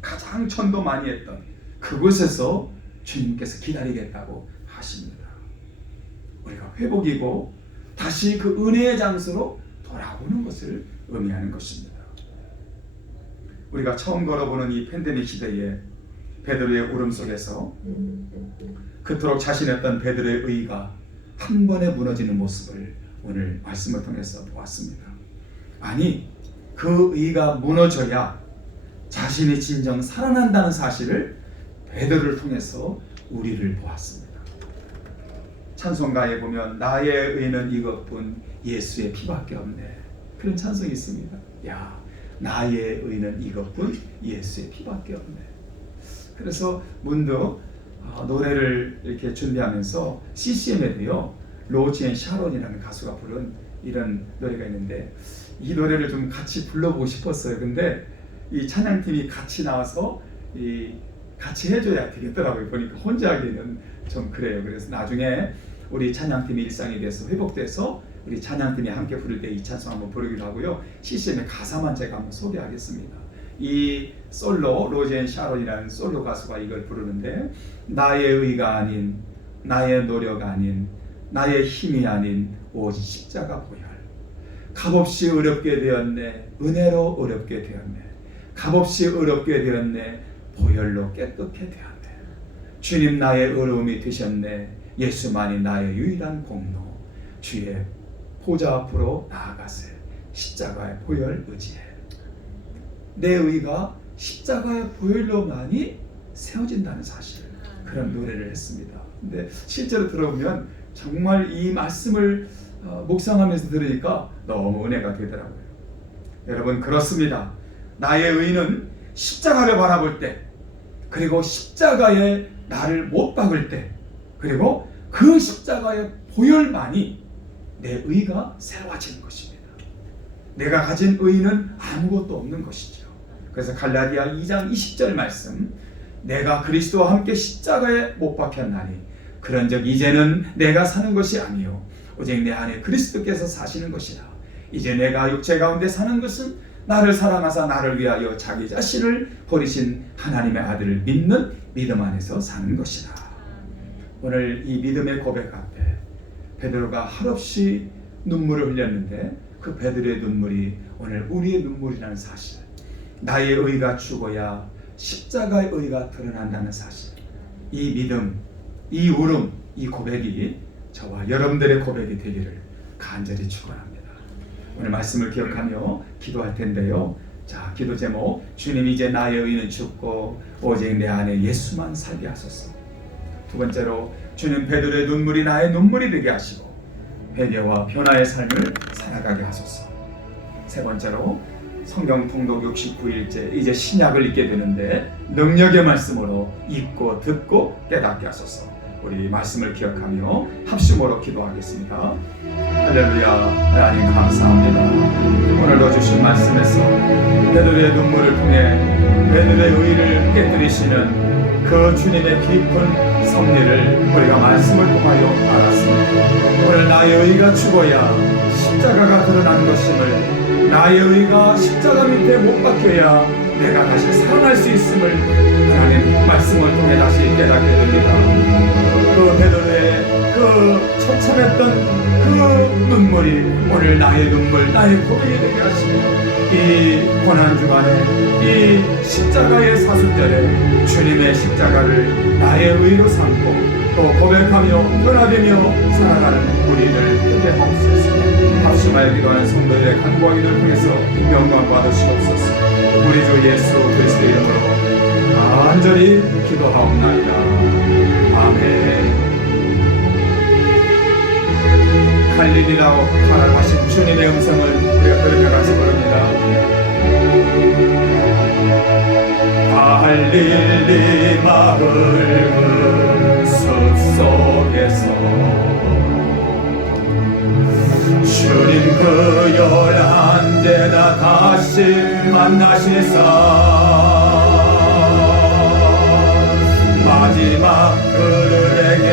가장 전도 많이 했던 그곳에서 주님께서 기다리겠다고 하십니다. 우리가 회복이고 다시 그 은혜의 장소로 돌아오는 것을 의미하는 것입니다. 우리가 처음 걸어보는 이 팬데믹 시대에 베드로의 울음 속에서 그토록 자신했던 베드로의 의가 한 번에 무너지는 모습을 오늘 말씀을 통해서 보았습니다. 아니, 그 의가 무너져야 자신이 진정 살아난다는 사실을 베드로를 통해서 우리를 보았습니다. 찬송가에 보면 나의 의는 이것뿐 예수의 피밖에 없네. 그런 찬송이 있습니다. 야, 나의 의는 이것뿐 예수의 피밖에 없네. 그래서 문득 노래를 이렇게 준비하면서 CCM에도요 로지 앤 샤론이라는 가수가 부른 이런 노래가 있는데 이 노래를 좀 같이 불러보고 싶었어요. 근데 이 찬양팀이 같이 나와서 같이 해줘야 되겠더라고요. 보니까 혼자 하기에는 좀 그래요. 그래서 나중에 우리 찬양팀이 일상이 돼서 회복돼서 우리 찬양팀이 함께 부를 때 이 찬송 한번 부르기로 하고요. CCM의 가사만 제가 한번 소개하겠습니다. 이 솔로 로지 앤 샤론이라는 솔로 가수가 이걸 부르는데 나의 의가 아닌 나의 노력 아닌 나의 힘이 아닌 오직 십자가 보혈 값없이 어렵게 되었네 은혜로 어렵게 되었네 값없이 어렵게 되었네 보혈로 깨끗게 되었네 주님 나의 어려움이 되셨네 예수만이 나의 유일한 공로 주의 보좌 앞으로 나아가세 십자가의 보혈 의지해 내 의가 십자가의 보혈로만이 세워진다는 사실 그런 노래를 했습니다. 근데 실제로 들어보면 정말 이 말씀을 묵상하면서 들으니까 너무 은혜가 되더라고요. 여러분 그렇습니다. 나의 의는 십자가를 바라볼 때 그리고 십자가에 나를 못 박을 때 그리고 그 십자가의 보혈만이 내 의가 세워지는 것입니다. 내가 가진 의는 아무것도 없는 것이죠. 그래서 갈라디아 2장 20절 말씀 내가 그리스도와 함께 십자가에 못 박혔나니 그런즉 이제는 내가 사는 것이 아니요 오직 내 안에 그리스도께서 사시는 것이라 이제 내가 육체 가운데 사는 것은 나를 사랑하사 나를 위하여 자기 자신을 버리신 하나님의 아들을 믿는 믿음 안에서 사는 것이라. 오늘 이 믿음의 고백 앞에 베드로가 한없이 눈물을 흘렸는데 그 베드로의 눈물이 오늘 우리의 눈물이라는 사실 나의 의가 죽어야 십자가의 의가 드러난다는 사실 이 믿음, 이 울음, 이 고백이 저와 여러분들의 고백이 되기를 간절히 축원합니다. 오늘 말씀을 기억하며 기도할 텐데요. 자, 기도 제목 주님 이제 나의 의는 죽고 오직 내 안에 예수만 살게 하소서. 두 번째로 주님 베드로의 눈물이 나의 눈물이 되게 하시고 회개와 변화의 삶을 살아가게 하소서. 세 번째로 성경 통독 69일째 이제 신약을 읽게 되는데 능력의 말씀으로 읽고 듣고 깨닫게 하소서. 우리 말씀을 기억하며 합심으로 기도하겠습니다. 할렐루야. 하나님 감사합니다. 오늘도 주신 말씀에서 베드로의 눈물을 통해 베드로의 의의를 깨뜨리시는 그 주님의 깊은 섭리를 우리가 말씀을 통하여 알았습니다. 오늘 나의 의의가 죽어야 십자가가 드러나는 것임을, 나의 의의가 십자가 밑에 못 박혀야 내가 다시 살아날 수 있음을 하나님 말씀을 통해 다시 깨닫게 됩니다. 그 베드로의 그 처참했던 그 눈물이 오늘 나의 눈물, 나의 고백이 되게 하시며 이 고난주간에 이 십자가의 사순절에 주님의 십자가를 나의 의로 삼고 또 고백하며 변화되며 살아가는 우리를 되게 하옵소서. 합심하여 기도하는 성도들의 간구와 기도를 통해서 영광 받으시옵소서. 우리 주 예수 그리스도의 이름으로 간절히 기도하옵나이다. 아멘. 갈릴리라고 가라하신 주님의 음성을 우리가 들으며 같이 부릅니다. 갈릴리 마을 그 숲속에서 주님 그 11제자 다시 만나시사 마지막 그들에게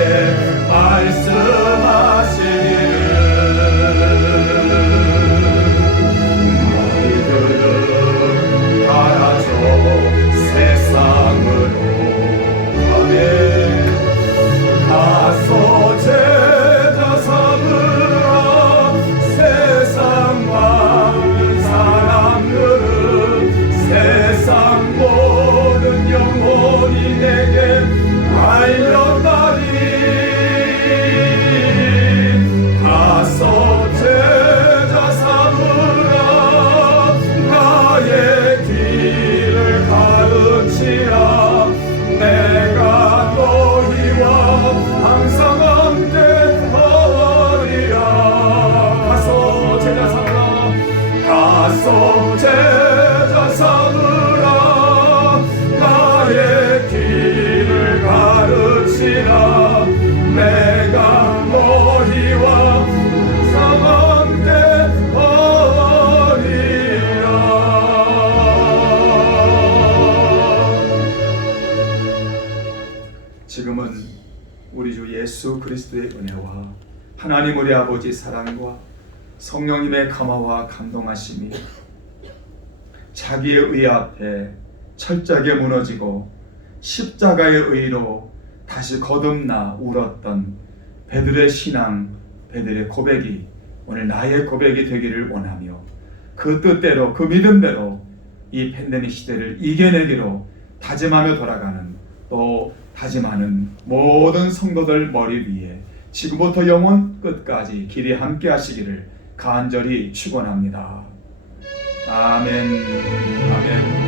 말씀하시기를 너희들은 가라져 세상으로 아멘. 가서 제자 삼으라. 세상 많은 사람들은 세상 모든 영혼이 내게 알렸다니. 가서 제자 삼으라. 나의 길을 가르치라. 내가 너희와 항상 함께 하리라. 가서 제자 삼으라. 가서 제자 삼으라. 나의 길을 가르치라. 내가 너희와 항상 함께 하리라. 지금은 우리 주 예수 그리스도의 은혜와 하나님 우리 아버지 사랑과 성령님의 감화와 감동하심이 자기의 의 앞에 철저하게 무너지고 십자가의 의로 다시 거듭나 울었던 베드로의 신앙, 베드로의 고백이 오늘 나의 고백이 되기를 원하며 그 뜻대로 그 믿음대로 이 팬데믹 시대를 이겨내기로 다짐하며 돌아가는 또 다짐하는 모든 성도들 머리 위에 지금부터 영원 끝까지 길이 함께 하시기를 간절히 축원합니다. 아멘. 아멘.